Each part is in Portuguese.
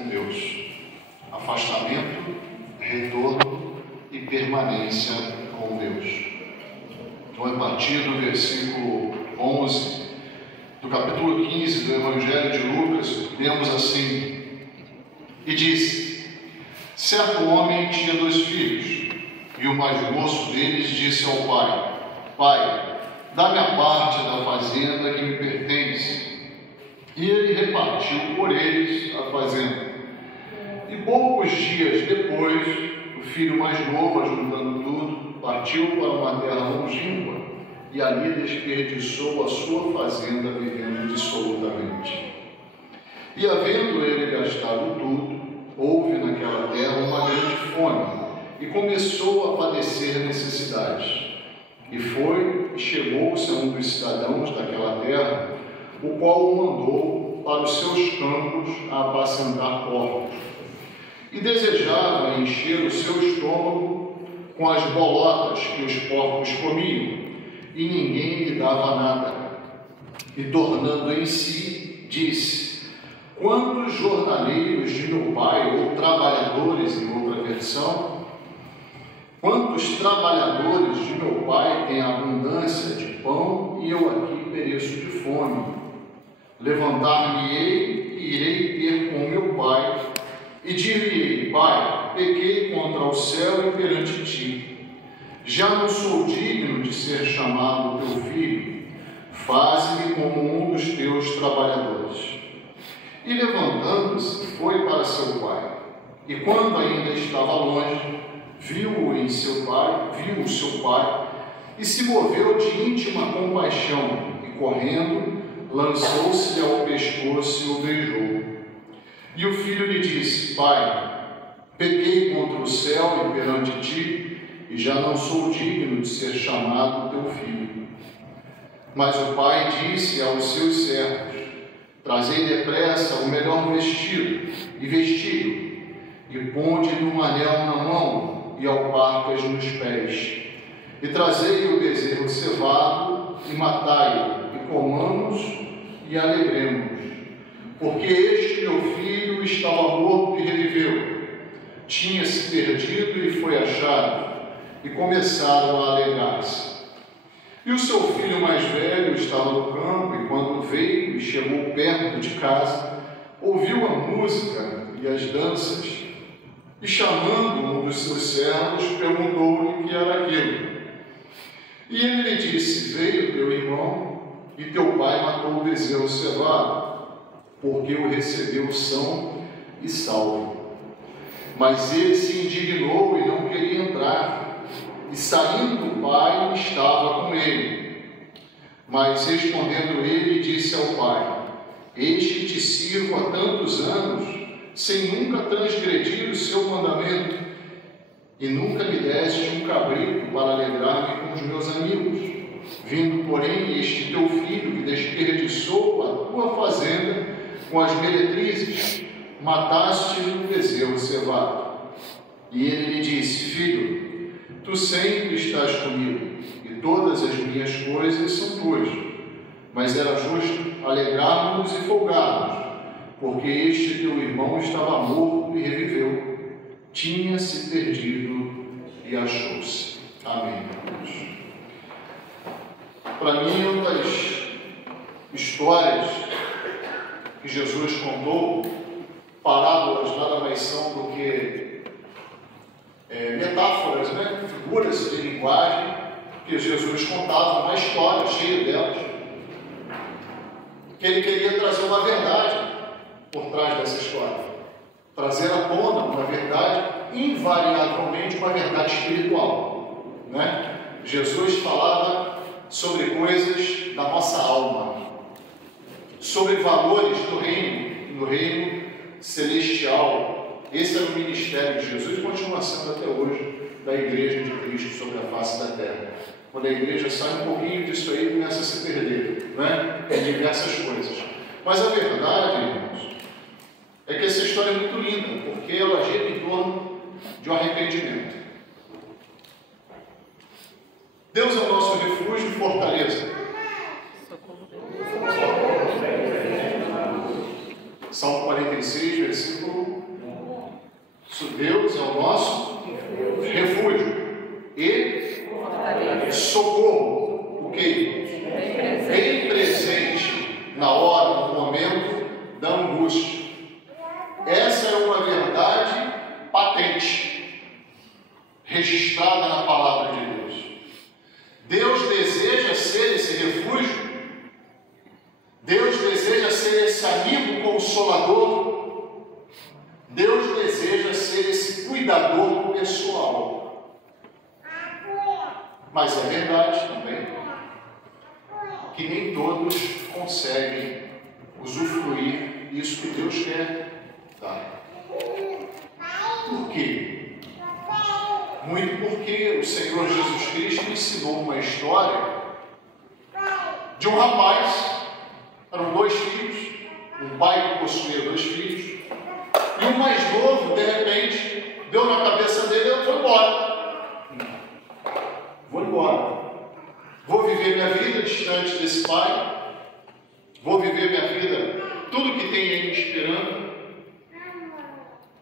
com Deus. Afastamento, retorno e permanência com Deus. Então, a partir do versículo 11 do capítulo 15 do Evangelho de Lucas, lemos assim: E disse: Certo homem tinha 2 filhos, e o mais moço deles disse ao pai: Pai, dá-me a parte da fazenda que me pertence. E ele repartiu por eles a fazenda. E poucos dias depois, o filho mais novo, ajuntando tudo, partiu para uma terra longínqua e ali desperdiçou a sua fazenda vivendo dissolutamente. E havendo ele gastado tudo, houve naquela terra uma grande fome e começou a padecer necessidades. E foi e chegou-se a um dos cidadãos daquela terra, o qual o mandou para os seus campos a apacentar porcos. E desejava encher o seu estômago com as bolotas que os porcos comiam, e ninguém lhe dava nada. E tornando em si, disse: Quantos jornaleiros de meu pai, ou trabalhadores em outra versão, quantos trabalhadores de meu pai têm abundância de pão, e eu aqui pereço de fome? Levantar-me-ei e irei ter com meu pai, e dir-lhe-ei: Pai, pequei contra o céu e perante ti. Já não sou digno de ser chamado teu filho. Faze-me como um dos teus trabalhadores. E levantando-se, foi para seu pai. E quando ainda estava longe, viu-o seu pai, e se moveu de íntima compaixão, e correndo, lançou-se ao pescoço e o beijou. E o filho lhe disse: Pai, pequei contra o céu e perante ti, e já não sou digno de ser chamado teu filho. Mas o pai disse aos seus servos: Trazei depressa o melhor vestido, e vesti-lo, e ponde-lhe um anel na mão, e alparcas nos pés. E trazei o bezerro cevado, e matai-o, e comamos, e alegremos. Porque este meu filho estava morto e reviveu, tinha-se perdido e foi achado, e começaram a alegrar-se. E o seu filho mais velho estava no campo, e quando veio e chegou perto de casa, ouviu a música e as danças, e chamando um dos seus servos, perguntou-lhe o que era aquilo. E ele lhe disse: Veio teu irmão, e teu pai matou o bezerro cevado, porque o recebeu são e salvo. Mas ele se indignou e não queria entrar. E saindo o pai, estava com ele. Mas respondendo ele, disse ao pai: Eis que te sirvo há tantos anos, sem nunca transgredir o seu mandamento, e nunca me deste um cabrito para alegrar-me com os meus amigos. Vindo, porém, este teu filho, que desperdiçou a tua fazenda com as meretrizes, mataste-lhe o bezerro cevado. E ele lhe disse: Filho, tu sempre estás comigo, e todas as minhas coisas são tuas. Mas era justo alegrarmos e folgarmos, porque este teu irmão estava morto e reviveu, tinha-se perdido e achou-se. Amém. Para mim, uma das histórias que Jesus contou, parábolas nada mais são do que metáforas, figuras de linguagem que Jesus contava, uma história cheia delas, que ele queria trazer uma verdade por trás dessa história, trazer à tona uma verdade, invariavelmente uma verdade espiritual, Jesus falava sobre coisas da nossa alma, sobre valores do reino, celestial. Esse era o ministério de Jesus e continua sendo até hoje da Igreja de Cristo sobre a face da terra. Quando a igreja sai um pouquinho disso aí, começa a se perder, em diversas coisas. Mas a verdade, irmãos, é que essa história é muito linda, porque ela gira em torno de um arrependimento. Deus é o nosso refúgio e fortaleza. Salmo 46, versículo Deus é o nosso refúgio e socorro. O quê? Bem presente na hora, no momento da angústia. Essa é uma verdade patente, registrada na palavra de Deus. Deus deseja ser esse refúgio. Deus deseja ser esse amigo consolador. Deus deseja ser esse cuidador pessoal. Mas é verdade também que nem todos conseguem usufruir isso que Deus quer dar. Por quê? Muito porque o Senhor Jesus Cristo ensinou uma história de um rapaz. Eram 2 filhos, um pai que possuía 2 filhos, e o mais novo, de repente, deu na cabeça dele: eu vou embora. Vou embora. Vou viver minha vida distante desse pai. Vou viver minha vida, tudo que tem aí me esperando.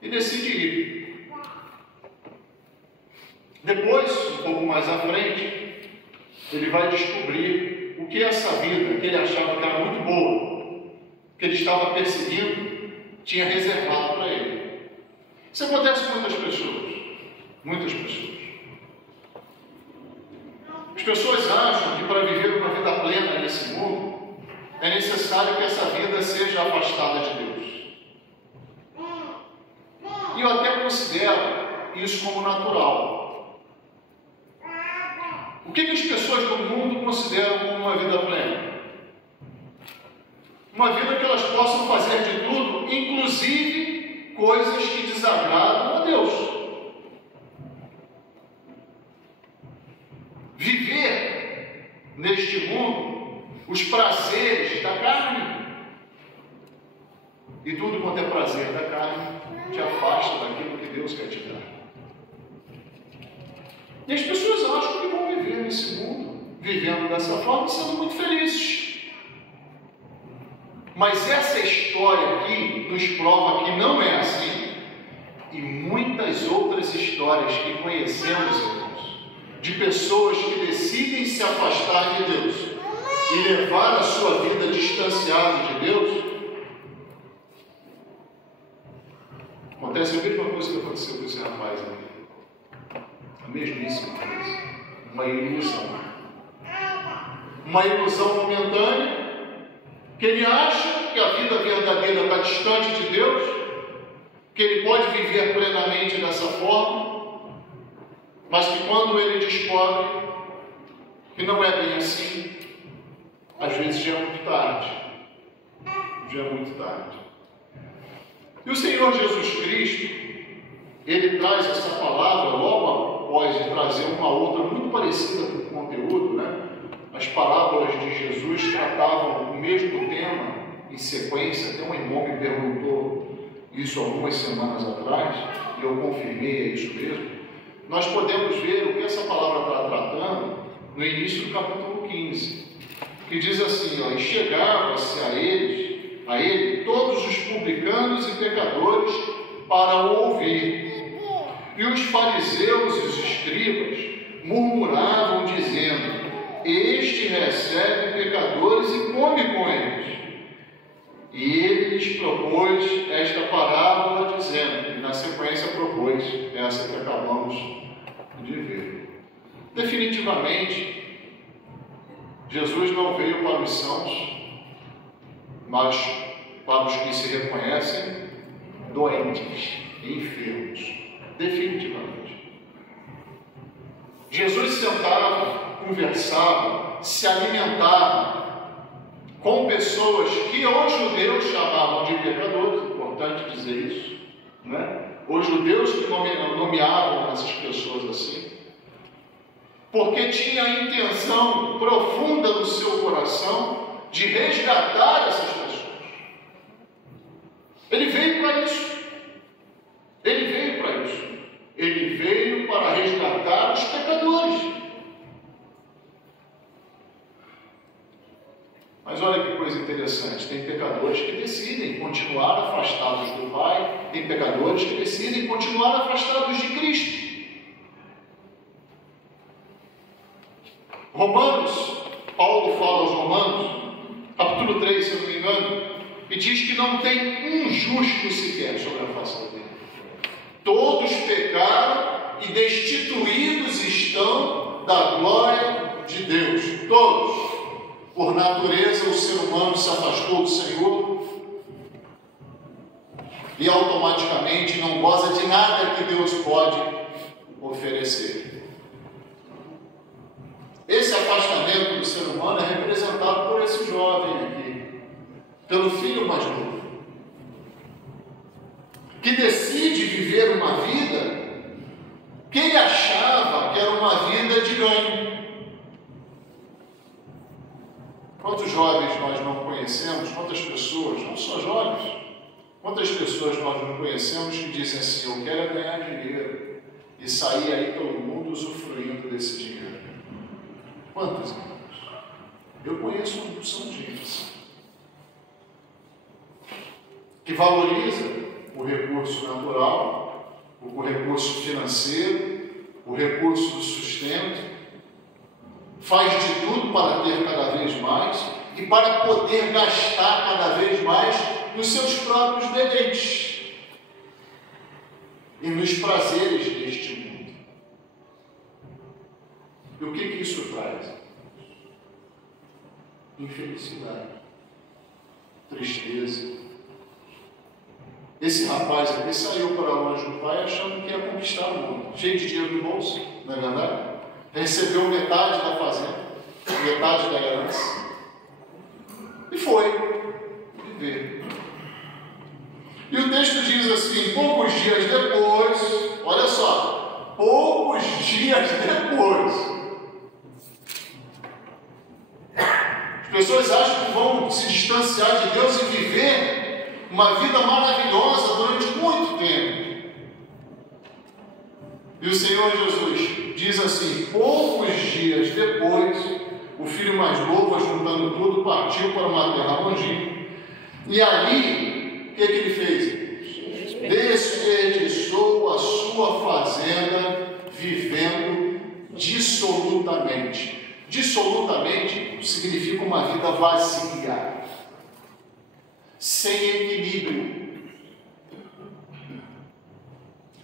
E decidi ir. Depois, um pouco mais à frente, ele vai descobrir o que essa vida, que ele achava que era muito boa, que ele estava perseguindo, tinha reservado para ele. Isso acontece com muitas pessoas. Muitas pessoas. As pessoas acham que para viver uma vida plena nesse mundo, é necessário que essa vida seja afastada de Deus. E eu até considero isso como natural. O que as pessoas do mundo consideram como uma vida plena? Uma vida que elas possam fazer de tudo, inclusive coisas que desagradam a Deus. Viver neste mundo os prazeres da carne. E tudo quanto é prazer da carne te afasta daquilo que Deus quer te dar. E as pessoas acham que vão viver nesse mundo, vivendo dessa forma e sendo muito felizes. Mas essa história aqui nos prova que não é assim. E muitas outras histórias que conhecemos, irmãos, de pessoas que decidem se afastar de Deus e levar a sua vida distanciada de Deus. Acontece a mesma coisa que aconteceu com esse rapaz aqui. A mesmíssima coisa. Uma ilusão. Uma ilusão momentânea, que ele acha que a vida verdadeira está distante de Deus, que ele pode viver plenamente dessa forma, mas que quando ele descobre que não é bem assim, às vezes já é muito tarde. Já é muito tarde. E o Senhor Jesus Cristo, ele traz essa palavra logo após trazer uma outra muito parecida com o conteúdo, né? As parábolas de Jesus tratavam o mesmo tema em sequência. Até um irmão me perguntou isso algumas semanas atrás, e eu confirmei, é isso mesmo. Nós podemos ver o que essa palavra está tratando no início do capítulo 15, que diz assim, ó: e chegava-se a ele todos os publicanos e pecadores para o ouvir. E os fariseus e os escribas murmuravam, dizendo: este recebe pecadores e come com eles. E ele lhes propôs esta parábola, dizendo, e na sequência propôs essa que acabamos de ver. Definitivamente, Jesus não veio para os sãos, mas para os que se reconhecem doentes e enfermos. Definitivamente. Jesus sentava, conversava, se alimentava com pessoas que os judeus chamavam de pecadores, importante dizer isso, né? Os judeus que nomeavam essas pessoas assim, porque tinha a intenção profunda no seu coração de resgatar essas pessoas. Ele veio para isso. Ele veio para isso. Ele veio para resgatar os pecadores. Mas olha que coisa coisa interessante, tem pecadores que decidem continuar afastados do Pai, tem pecadores que decidem continuar afastados de Cristo. Romanos, Paulo fala aos Romanos, capítulo 3, se eu não me engano, e diz que não tem um justo sequer sobre a face da terra. Todos pecaram e destituídos estão da glória de Deus. Todos. Por natureza, o ser humano se afastou do Senhor e automaticamente não goza de nada que Deus pode oferecer. Esse afastamento do ser humano é representado por esse jovem aqui, pelo filho mais novo, que decide viver uma vida que ele achava que era uma vida de ganho. Quantos jovens nós não conhecemos, quantas pessoas, não só jovens, quantas pessoas nós não conhecemos que dizem assim: eu quero ganhar dinheiro e sair aí pelo mundo usufruindo desse dinheiro. Quantos irmãos? Eu conheço uma opção de gente que valoriza o recurso natural, o recurso financeiro, o recurso do sustento, faz de tudo para ter cada vez mais e para poder gastar cada vez mais nos seus próprios deleites e nos prazeres deste mundo. E o que isso traz? Infelicidade, tristeza. Esse rapaz aqui saiu para longe do pai achando que ia conquistar o mundo, cheio de dinheiro no bolso, não é verdade? Recebeu metade da fazenda, metade da herança, e foi viver. E o texto diz assim: poucos dias depois, olha só, poucos dias depois, as pessoas acham que vão se distanciar de Deus e viver uma vida maravilhosa durante muito tempo. E o Senhor Jesus diz assim: poucos dias depois, o filho mais novo, ajuntando tudo, partiu para uma terra longínqua. E ali, o que ele fez? Desperdiçou a sua fazenda vivendo dissolutamente. Dissolutamente significa uma vida vazia, sem equilíbrio,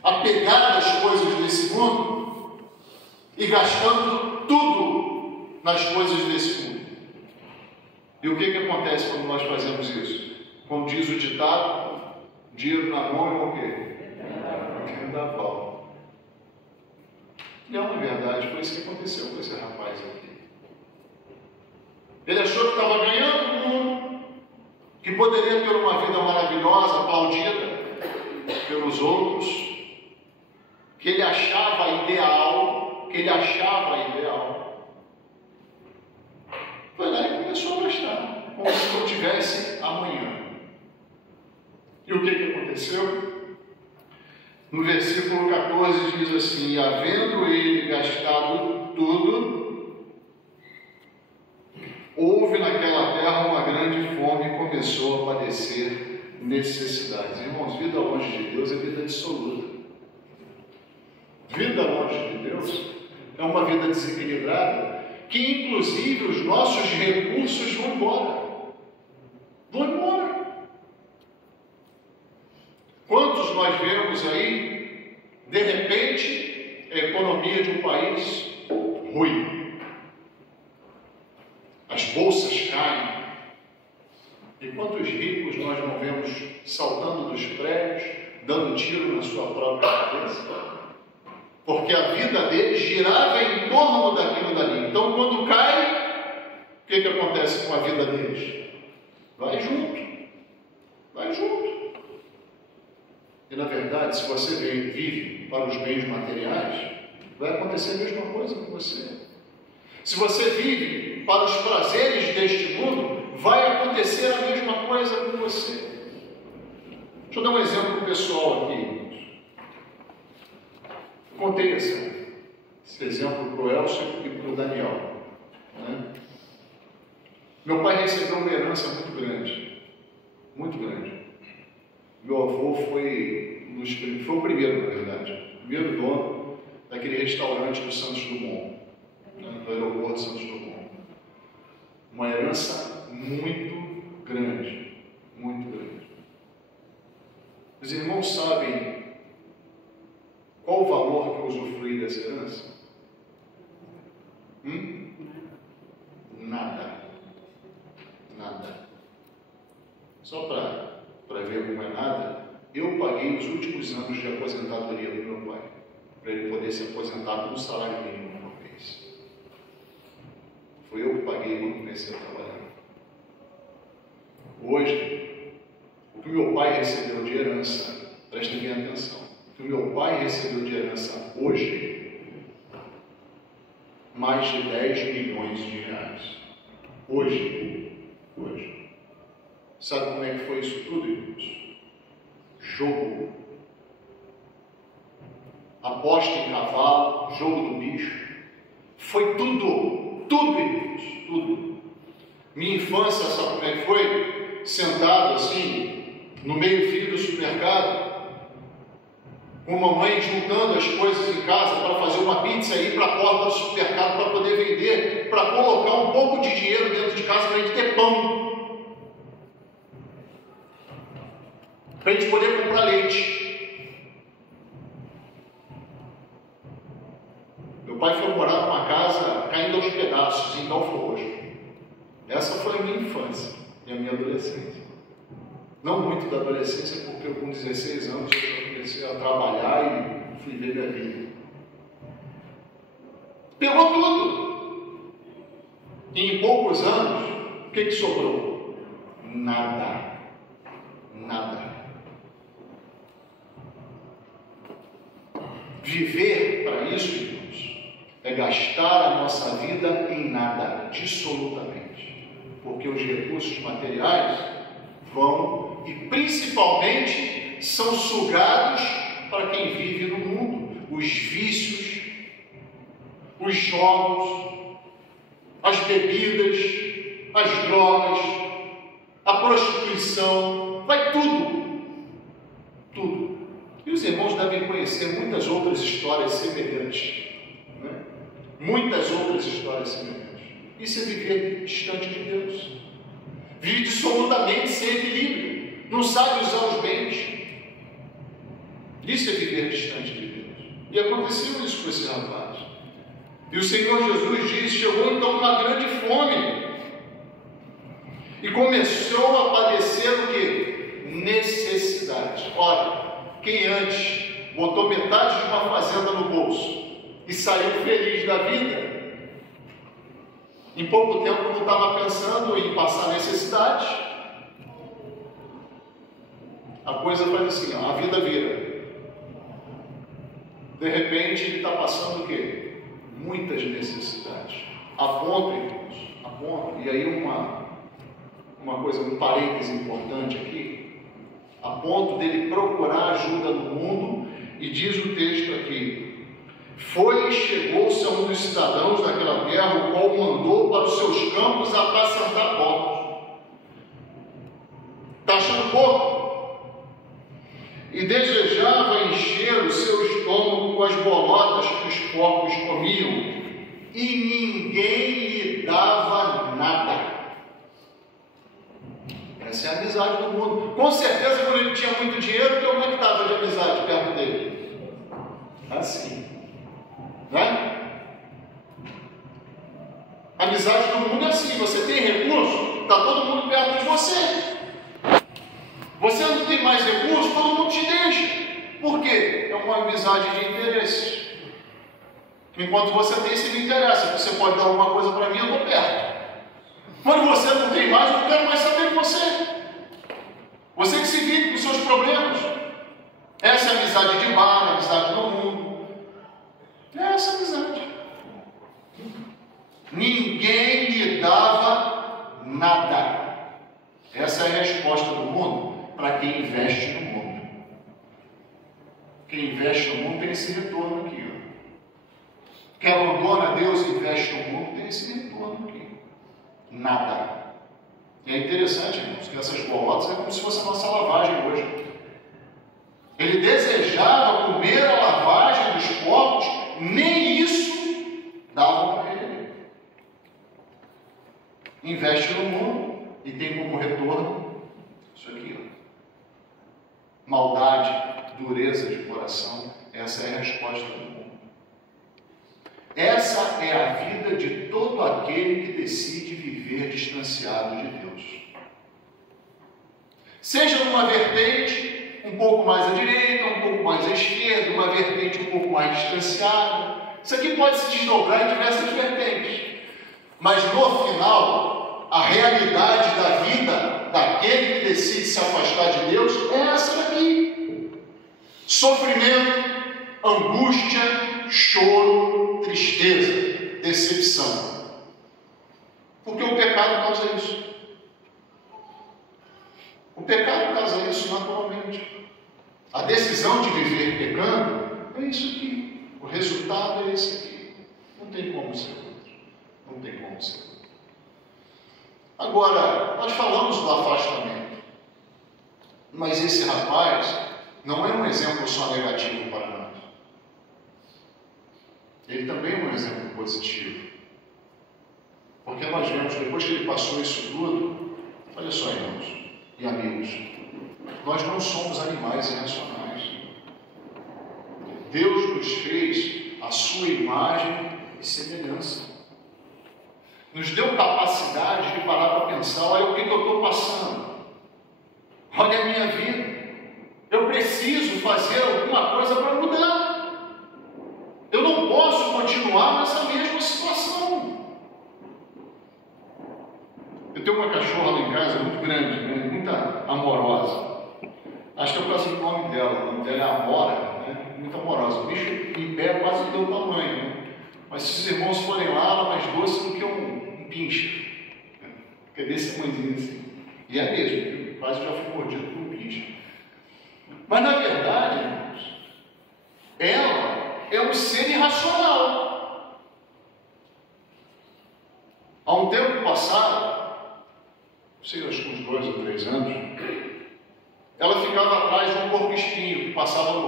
apegado às coisas desse mundo e gastando tudo nas coisas desse mundo. E o que acontece quando nós fazemos isso? Como diz o ditado, dinheiro na mão é o quê? Vendaval. Não, na verdade, foi isso que aconteceu com esse rapaz aqui. Ele achou que estava ganhando o mundo, que poderia ter uma vida maravilhosa, aplaudida pelos outros, que ele achava ideal, foi lá e começou a gastar, como se não tivesse amanhã. E o que aconteceu? No versículo 14 diz assim: e havendo ele gastado tudo, houve naquela terra uma grande fome e começou a padecer necessidades. Irmãos, vida longe de Deus é vida dissoluta. Vida longe de Deus é uma vida desequilibrada, que inclusive os nossos recursos vão embora. Vão embora. Quantos nós vemos aí, de repente, a economia de um país ruim, as bolsas caem, e quantos ricos nós não vemos saltando dos prédios, dando tiro na sua própria cabeça? Porque a vida deles girava em torno daquilo dali. Então, quando cai, o que acontece com a vida deles? Vai junto. E na verdade, se você vive para os bens materiais, vai acontecer a mesma coisa com você. Se você vive para os prazeres deste mundo, vai acontecer a mesma coisa com você. Deixa eu dar um exemplo pessoal aqui. Contei esse exemplo para o Elcio e para o Daniel, né? Meu pai recebeu uma herança muito grande. Muito grande. Meu avô foi o primeiro, na verdade. O primeiro dono daquele restaurante do Santos Dumont, no aeroporto de Santos Dumont. Uma herança muito grande. Muito grande. Os irmãos sabem qual o valor que eu usufruí dessa herança? Nada. Nada. Só para ver como é nada, eu paguei os últimos anos de aposentadoria do meu pai, para ele poder se aposentar com um salário mínimo por mês. Foi eu que paguei quando comecei a trabalhar. Hoje, o que meu pai recebeu de herança, prestem bem atenção, o que meu pai recebeu de herança hoje, mais de 10 milhões de reais. Hoje. Sabe como é que foi isso tudo, irmãos? Jogo. Aposta em cavalo, jogo do bicho. Foi tudo, irmãos, tudo. Minha infância, sabe como é que foi? Sentado assim, no meio-fio do supermercado, com a mamãe juntando as coisas em casa para fazer uma pizza e ir para a porta do supermercado para poder vender, para colocar um pouco de dinheiro dentro de casa para a gente ter pão. Para a gente poder comprar leite. Meu pai foi morar numa casa caindo aos pedaços em Belfort Roxo. Essa foi a minha infância e a minha adolescência. Não muito da adolescência, porque eu com 16 anos eu já comecei a trabalhar e fui ver minha vida. Pegou tudo. E em poucos anos, o que sobrou? Nada. Viver para isso, irmãos, é gastar a nossa vida em nada, absolutamente. Porque os recursos materiais vão e principalmente são sugados para quem vive no mundo. Os vícios, os jogos, as bebidas, as drogas, a prostituição, vai tudo. E os irmãos devem conhecer muitas outras histórias semelhantes. Muitas outras histórias semelhantes. Isso é viver distante de Deus. Vive dissolutamente sem equilíbrio. Não sabe usar os bens. Isso é viver distante de Deus. E aconteceu isso com esse rapaz. E o Senhor Jesus disse: chegou então uma grande fome. E começou a padecer o quê? Necessidade. Ora, quem antes botou metade de uma fazenda no bolso e saiu feliz da vida, em pouco tempo não estava pensando em passar necessidade. A coisa faz assim, a vida vira. De repente ele está passando o quê? Muitas necessidades. A ponto, irmãos, a ponto. E aí uma coisa, um parêntese importante aqui. A ponto dele procurar ajuda no mundo, e diz o texto aqui: foi e chegou-se a um dos cidadãos daquela terra, o qual mandou para os seus campos apacentar porcos. Está achando pouco? E desejava encher o seu estômago com as bolotas que os porcos comiam, e ninguém lhe dava nada. Essa é a amizade do mundo. Com certeza, quando ele tinha muito dinheiro, como é que estava de amizade perto dele? Assim. Não é? A amizade do mundo é assim. Você tem recurso, está todo mundo perto de você. Você não tem mais recurso, todo mundo te deixa. Por quê? É uma amizade de interesses. Enquanto você tem, se me interessa. Você pode dar alguma coisa para mim, eu estou perto. Quando você não tem mais, eu não quero mais saber de você. Você que se vive com os seus problemas. Essa é a amizade de bar, a amizade do mundo. É essa amizade. Ninguém lhe dava nada. Essa é a resposta do mundo para quem investe no mundo. Quem investe no mundo tem esse retorno aqui. Quem abandona Deus e investe no mundo tem esse retorno aqui. Nada. E é interessante, irmãos, que essas bolotas é como se fosse a nossa lavagem hoje. Ele desejava comer a lavagem dos porcos, nem isso davam para ele. Investe no mundo e tem como retorno isso aqui. Ó. Maldade, dureza de coração, essa é a resposta do mundo. Essa é a vida de todo aquele que decide viver distanciado de Deus. Seja numa vertente um pouco mais à direita, um pouco mais à esquerda, uma vertente um pouco mais distanciada. Isso aqui pode se desdobrar em diversas vertentes. Mas no final, a realidade da vida daquele que decide se afastar de Deus é essa daqui. Sofrimento, angústia, choro, tristeza, decepção. Porque o pecado causa isso. O pecado causa isso naturalmente. A decisão de viver pecando é isso aqui. O resultado é esse aqui. Não tem como ser outro. Não tem como ser outro. Agora, nós falamos do afastamento. Mas esse rapaz não é um exemplo só negativo para nós. Ele também é um exemplo positivo. Porque nós vemos, depois que ele passou isso tudo, olha só, irmãos e amigos, nós não somos animais irracionais. Deus nos fez a sua imagem e semelhança. Nos deu capacidade de parar para pensar, olha o que eu estou passando. Olha a minha vida. Eu preciso fazer alguma coisa para mudar. Eu não posso continuar nessa mesma situação. Eu tenho uma cachorra lá em casa muito grande, né? Muito amorosa. Acho que é por causa do nome dela. O nome dela é Amora, né? Muito amorosa. O bicho em pé quase deu tamanho, né? Mas se os irmãos forem lá, ela é mais doce do que um pincher. Que é desse tamanhozinho assim. E é mesmo, quase já fui mordido por um pincher. Mas na verdade, irmãos, ela é um ser irracional. Há um tempo passado, não sei, acho que uns 2 ou 3 anos, ela ficava atrás de um porco-espinho que passava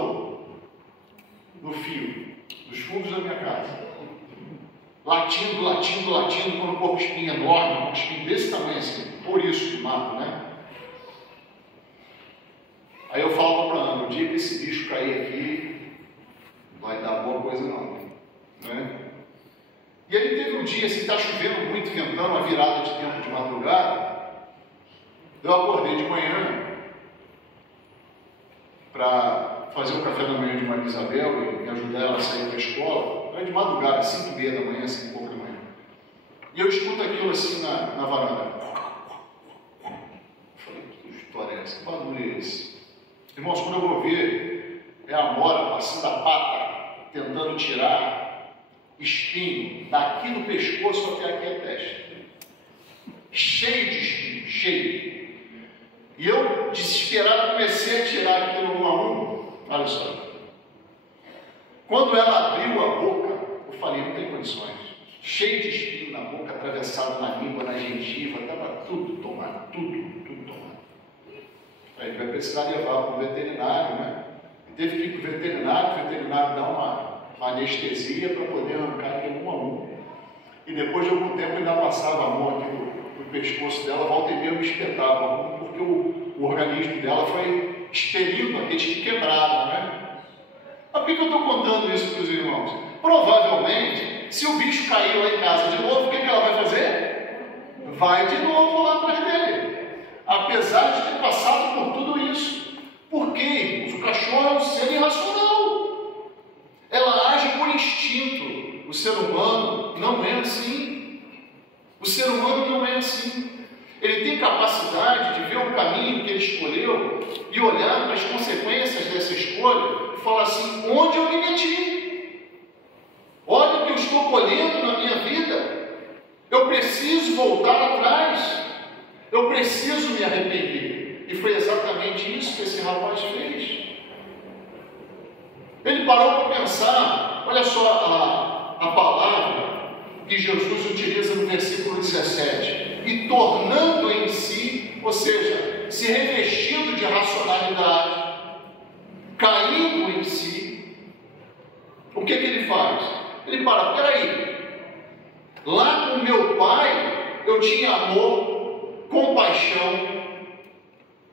no fio, dos fundos da minha casa. Latindo, latindo, latindo, quando o porco-espinho enorme, um porco-espinho desse tamanho assim, por isso que mato, né? Aí eu falava para Ana, o dia que esse bicho cair aqui, não vai dar boa coisa não, né? E aí teve um dia, assim, está chovendo muito, ventando, uma virada de tempo de madrugada, eu acordei de manhã para fazer o café da manhã de Maria Isabel e ajudar ela a sair da escola. Era de madrugada, 5h30 da manhã, 5h pouco da manhã. E eu escuto aquilo assim na varanda. Falei, que história é essa? Que barulho é esse? Irmãos, quando eu vou ver, é a Amora passando a pata, tentando tirar espinho daqui do pescoço até aqui a testa. Cheio de espinho, cheio. E eu, desesperado, comecei a tirar aquilo um a um. Olha só. Quando ela abriu a boca, eu falei, não tem condições. Cheio de espinho na boca, atravessado na língua, na gengiva, estava tudo tomado, tudo tomado. Aí ele vai precisar levar para o veterinário, né? Teve que ir para o veterinário dá uma anestesia para poder arrancar aquilo um a um. E depois de algum tempo ainda passava a mão aqui no pescoço dela, volta e meia eu me espetava, porque o organismo dela foi expelindo aqueles que quebraram, né? Mas por que eu estou contando isso para os irmãos? Provavelmente, se o bicho cair lá em casa de novo, o que ela vai fazer? Vai de novo lá atrás dele. Apesar de ter passado por tudo isso. Por quê? O cachorro é um ser irracional. Ela age por instinto. O ser humano não é assim. O ser humano não é assim. Ele tem capacidade de ver o caminho que ele escolheu e olhar para as consequências dessa escolha e falar assim, onde eu me meti? Olha o que eu estou colhendo na minha vida. Eu preciso voltar atrás. Eu preciso me arrepender. E foi exatamente isso que esse rapaz fez. Ele parou para pensar, olha só a palavra que Jesus utiliza no versículo 17, e tornando em si, ou seja, se revestindo de racionalidade, caindo em si, o que ele faz? Ele para, peraí, lá com meu pai eu tinha amor, compaixão,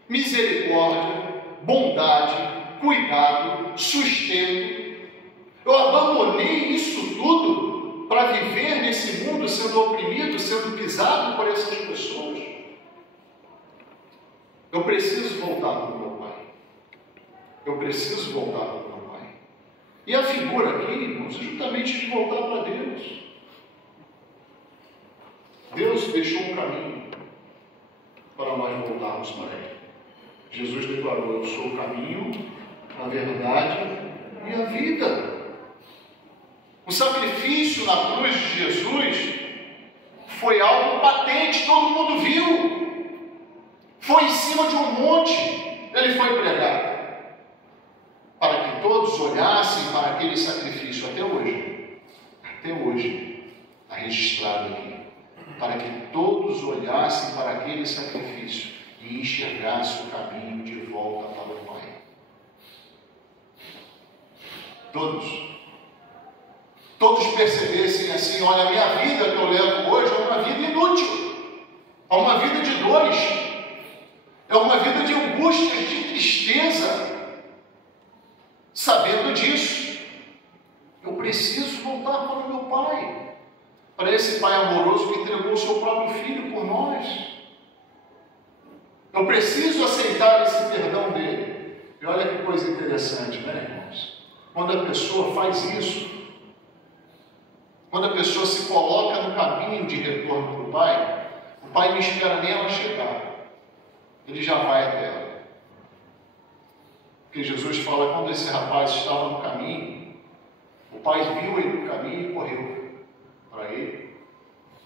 misericórdia, bondade, cuidado, sustento. Eu abandonei isso tudo para viver nesse mundo sendo oprimido, sendo pisado por essas pessoas. Eu preciso voltar para o meu pai. Eu preciso voltar para o meu pai. E a figura aqui, irmãos, é justamente de voltar para Deus. Deus deixou um caminho para nós voltarmos para Ele. Jesus declarou: eu sou o caminho, a verdade e a vida. O sacrifício na cruz de Jesus foi algo patente, todo mundo viu. Foi em cima de um monte, ele foi pregar, para que todos olhassem para aquele sacrifício. Até hoje, está registrado aqui, para que todos olhassem para aquele sacrifício e enxergassem o caminho de volta para o Pai. Todos percebessem assim: olha, a minha vida que eu levo hoje é uma vida inútil, é uma vida de dores, é uma vida de angústias, de tristeza. Sabendo disso, eu preciso voltar para o meu Pai, para esse Pai amoroso que entregou o seu próprio Filho por nós. Eu preciso aceitar esse perdão dele. E olha que coisa interessante, né, irmãos? Quando a pessoa faz isso, quando a pessoa se coloca no caminho de retorno para o Pai não espera nem ela chegar. Ele já vai até ela. Porque Jesus fala: quando esse rapaz estava no caminho, o Pai viu ele no caminho e correu para ele,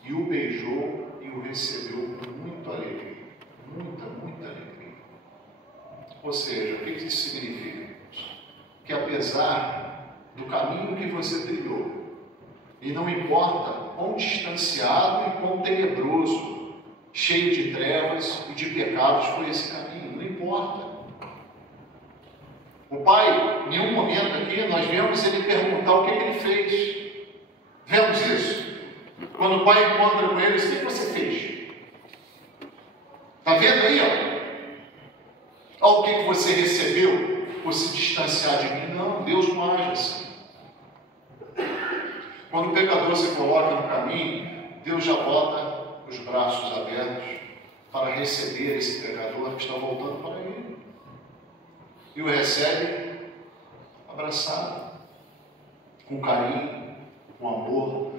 e o beijou e o recebeu com muita alegria. Muita alegria. Ou seja, o que isso significa? Que apesar do caminho que você trilhou, e não importa quão distanciado e quão tenebroso, cheio de trevas e de pecados foi esse caminho, não importa. O Pai, em nenhum momento aqui, nós vemos ele perguntar o que ele fez. Vemos isso? Quando o Pai encontra com eles: o que você fez? Está vendo aí? Olha o que você recebeu por se distanciar de mim. Não, Deus não age assim. Quando o pecador se coloca no caminho, Deus já bota os braços abertos para receber esse pecador que está voltando para Ele. E o recebe abraçado, com carinho, com amor,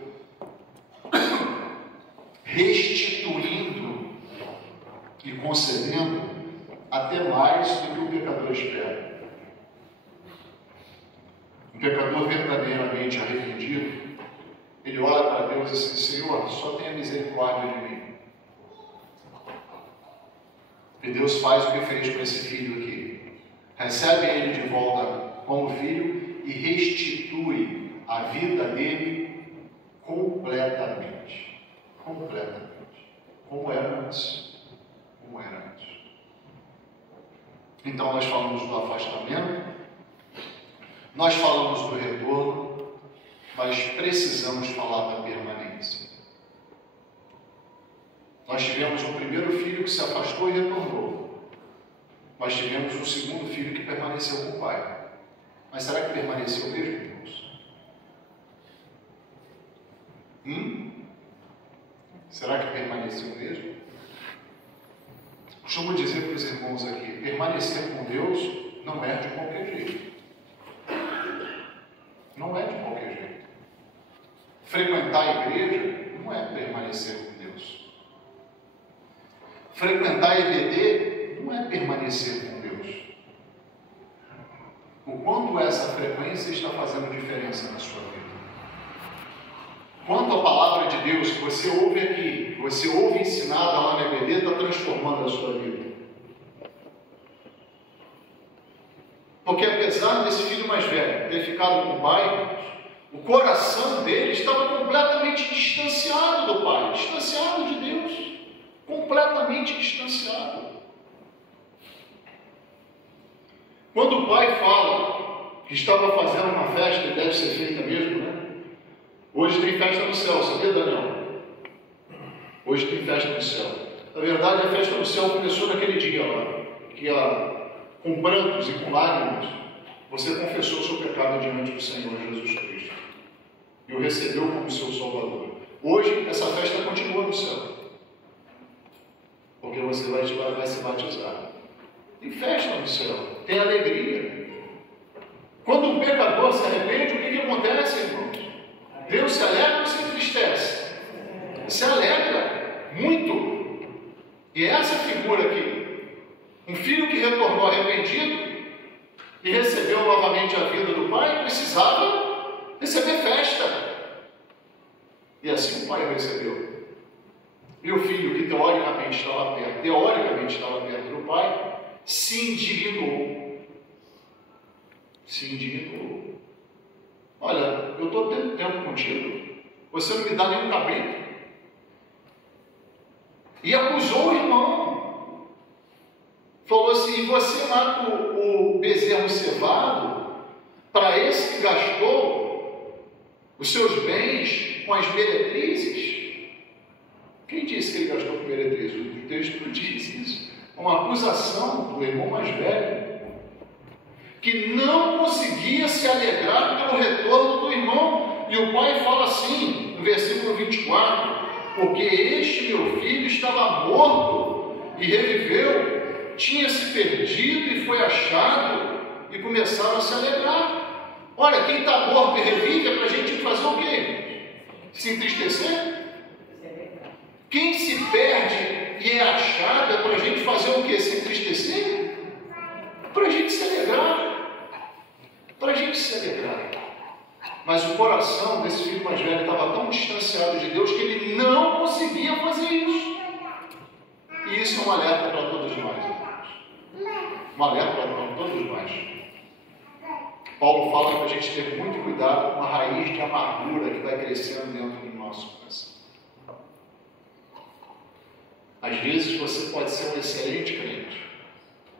restituindo e concedendo até mais do que o pecador espera. Um pecador verdadeiramente arrependido, ele olha para Deus e diz assim: Senhor, só tenha misericórdia de mim. E Deus faz o que fez com esse filho aqui. Recebe ele de volta como filho e restitui a vida dele completamente. Como era antes. Então nós falamos do afastamento, nós falamos do retorno, mas precisamos falar da permanência. Nós tivemos o primeiro filho que se afastou e retornou. Nós tivemos um segundo filho que permaneceu com o pai. Mas será que permaneceu mesmo, irmãos? Será que permaneceu mesmo? Costumo dizer para os irmãos aqui: permanecer com Deus não é de qualquer jeito. Não é de qualquer jeito. Frequentar a igreja não é permanecer com Deus. Frequentar a EBD não é permanecer com Deus. O quanto essa frequência está fazendo diferença na sua vida? Quanto a palavra de Deus que você ouve aqui, que você ouve ensinada lá na EBD, está transformando a sua vida? Porque apesar desse filho mais velho ter ficado com o pai, o O coração dele estava completamente distanciado do Pai, distanciado de Deus, completamente distanciado. Quando o pai fala que estava fazendo uma festa, e deve ser feita mesmo, né? Hoje tem festa no céu, sabia, Daniel? Hoje tem festa no céu. Na verdade, a festa no céu começou naquele dia lá, que com prantos e com lágrimas, você confessou o seu pecado diante do Senhor Jesus Cristo e o recebeu como seu Salvador. Hoje, essa festa continua no céu, porque você vai se batizar. Tem festa no céu, tem alegria. Quando um pecador se arrepende, o que acontece, irmãos? Deus se alegra ou se entristece? Se alegra muito. E essa figura aqui, um filho que retornou arrependido e recebeu novamente a vida do pai, precisava receber festa. E assim o pai recebeu. E o filho, que teoricamente estava perto do pai, se indignou. Olha, eu estou tendo tempo contigo, você não me dá nenhum cabrito. E acusou o irmão. Falou assim: você mata o bezerro cevado para esse que gastou os seus bens com as meretrizes? Quem disse que ele gastou com meretrizes? O texto não diz isso. Uma acusação do irmão mais velho, que não conseguia se alegrar pelo retorno do irmão. E o pai fala assim, no versículo 24: porque este meu filho estava morto e reviveu, tinha se perdido e foi achado, e começaram a se alegrar. Olha, quem está morto e revive é para a gente fazer o quê? Se entristecer? Quem se perde e é achado é para a gente fazer o quê? Se entristecer? Para a gente se alegrar. Para a gente se alegrar. Mas o coração desse filho mais velho estava tão distanciado de Deus que ele não conseguia fazer isso. E isso é um alerta para todos nós, irmãos. Um alerta para todos nós. Paulo fala para a gente ter muito cuidado com a raiz de amargura que vai crescendo dentro do nosso coração. Às vezes você pode ser um excelente crente,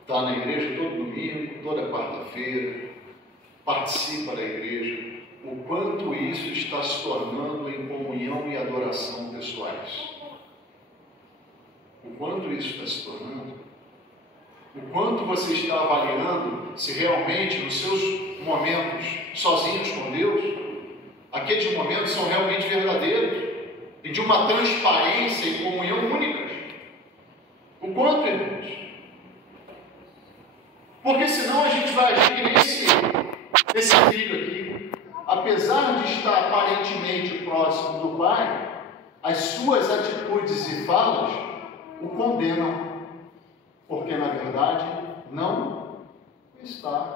está na igreja todo domingo, toda quarta-feira, participa da igreja. O quanto isso está se tornando em comunhão e adoração pessoais. O quanto isso está se tornando. O quanto você está avaliando se realmente nos seus momentos sozinhos com Deus, aqueles momentos são realmente verdadeiros e de uma transparência e comunhão únicas. O quanto, irmãos? Porque senão a gente vai agir que nem esse filho aqui. Apesar de estar aparentemente próximo do pai, as suas atitudes e falas o condenam, porque na verdade não está.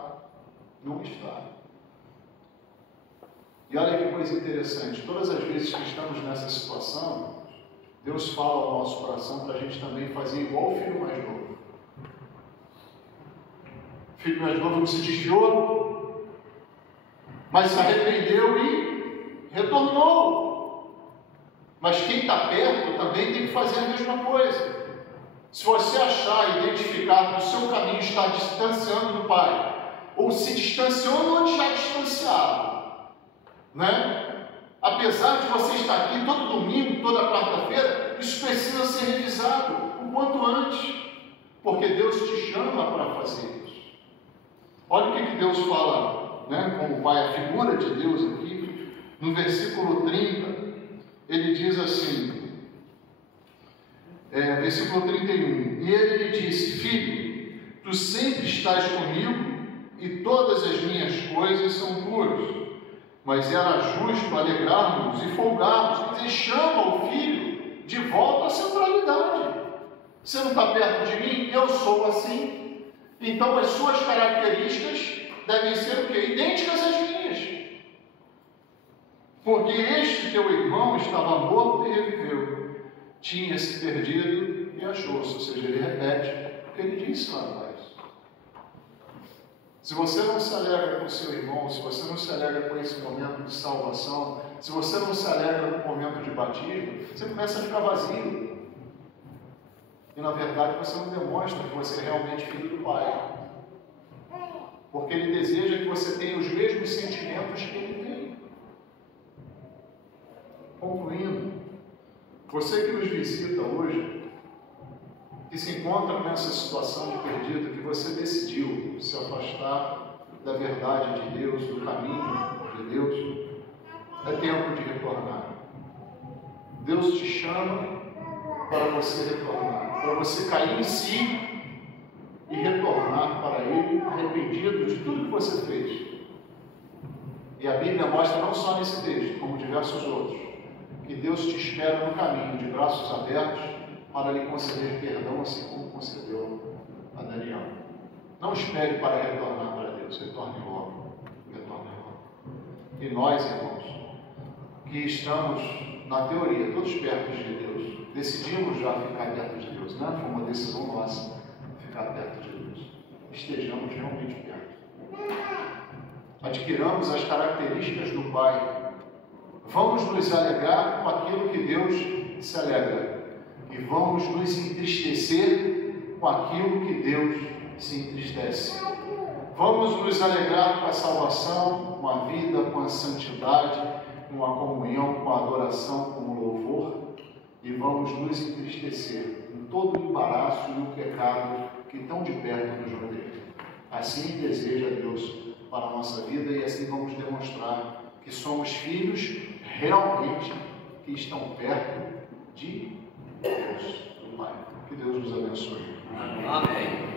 E olha que coisa interessante, todas as vezes que estamos nessa situação, Deus fala ao nosso coração para a gente também fazer igual o filho mais novo. O filho mais novo não se desviou, mas se arrependeu e retornou. Mas quem está perto também tem que fazer a mesma coisa. Se você achar e identificar que o seu caminho está distanciando do Pai, ou se distanciou ou já distanciado, né? Apesar de você estar aqui todo domingo, toda quarta-feira, isso precisa ser revisado o quanto antes, porque Deus te chama para fazer isso. Olha o que Deus fala, né, como Pai, a figura de Deus aqui, no versículo 30, ele diz assim, versículo 31, e ele lhe disse: filho, tu sempre estás comigo e todas as minhas coisas são tuas. Mas era justo alegrarmos e folgarmos. Quer dizer, chama o filho de volta à centralidade. Você não está perto de mim? Eu sou assim. Então as suas características devem ser o quê? Idênticas às minhas. Porque este teu irmão estava morto e reviveu. Tinha se perdido e achou-se. Ou seja, ele repete o que ele disse lá atrás. Se você não se alegra com o seu irmão, se você não se alegra com esse momento de salvação, se você não se alegra com o momento de batismo, você começa a ficar vazio. E na verdade você não demonstra que você é realmente filho do Pai. Porque Ele deseja que você tenha os mesmos sentimentos que Ele tem. Concluindo, você que nos visita hoje, que se encontra nessa situação de perdido, que você decidiu se afastar da verdade de Deus, do caminho de Deus, é tempo de retornar. Deus te chama para você retornar, para você cair em si e retornar para Ele arrependido de tudo que você fez. E a Bíblia mostra não só nesse texto, como diversos outros, que Deus te espera no caminho de braços abertos para lhe conceder perdão, assim como concedeu a Daniel. Não espere para retornar para Deus, retorne logo, retorne logo. E nós, irmãos, que estamos na teoria, todos perto de Deus, decidimos já ficar perto de Deus, não foi uma decisão nossa ficar perto de Deus. Estejamos realmente perto. Adquiramos as características do Pai. Vamos nos alegrar com aquilo que Deus se alegra. E vamos nos entristecer com aquilo que Deus se entristece. Vamos nos alegrar com a salvação, com a vida, com a santidade, com a comunhão, com a adoração, com o louvor. E vamos nos entristecer em todo o embaraço e o pecado que tão de perto nos rodeia. Assim deseja Deus para a nossa vida e assim vamos demonstrar que somos filhos realmente que estão perto de Deus, do Pai. Que Deus nos abençoe. Amém.